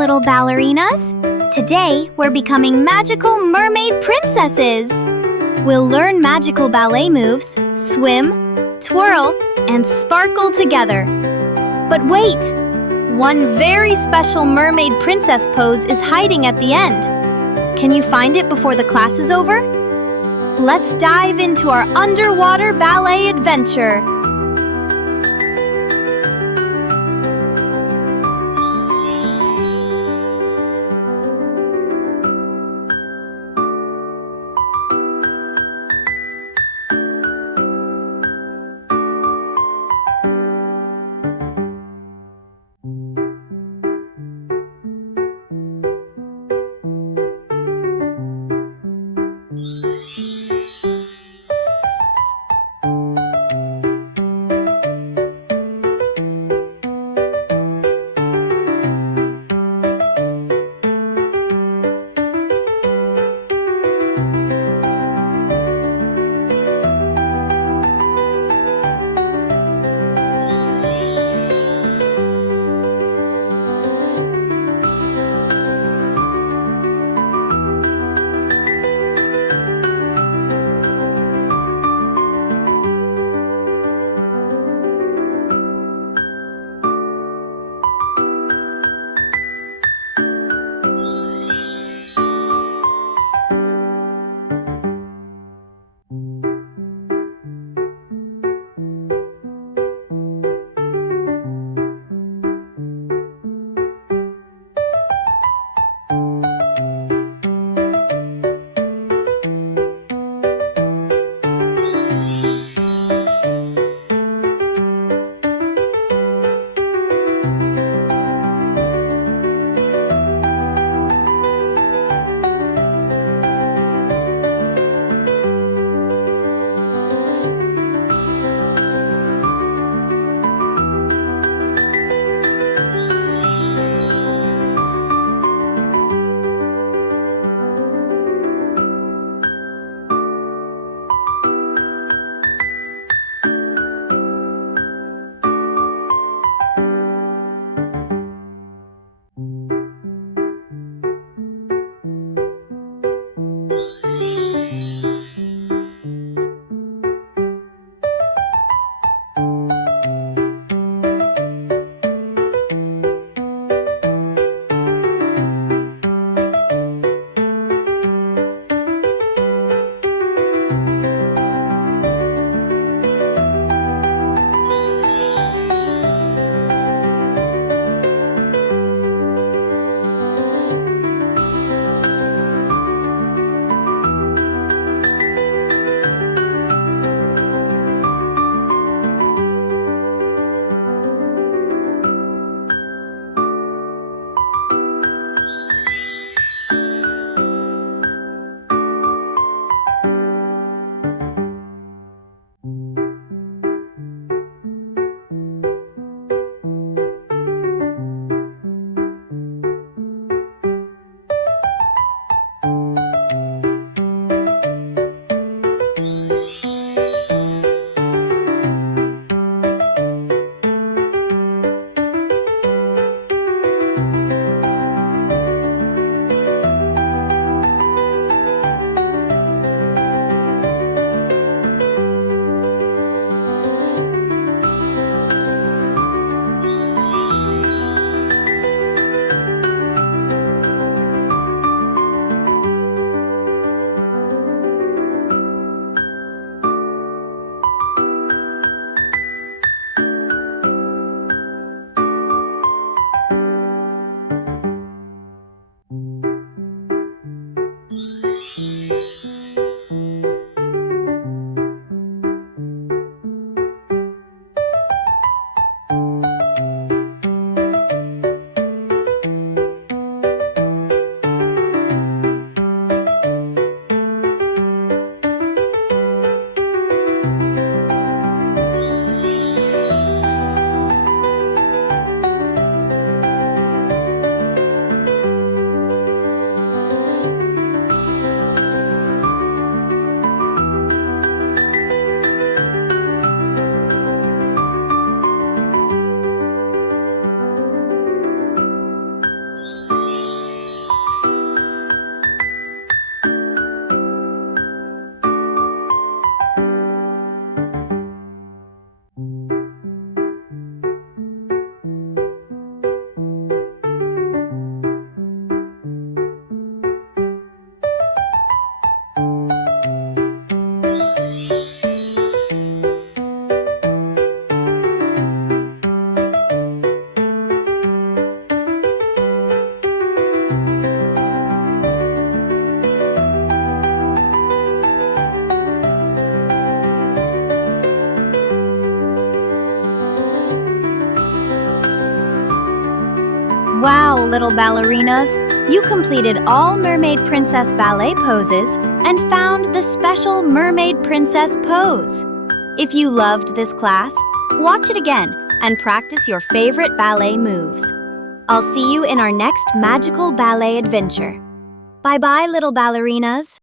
little ballerinas. Today, we're becoming magical mermaid princesses. We'll learn magical ballet moves, swim, twirl, and sparkle together. But wait! One very special mermaid princess pose is hiding at the end. Can you find it before the class is over? Let's dive into our underwater ballet adventure. little ballerinas. You completed all Mermaid Princess ballet poses and found the special Mermaid Princess pose. If you loved this class, watch it again and practice your favorite ballet moves. I'll see you in our next magical ballet adventure. Bye-bye, little ballerinas.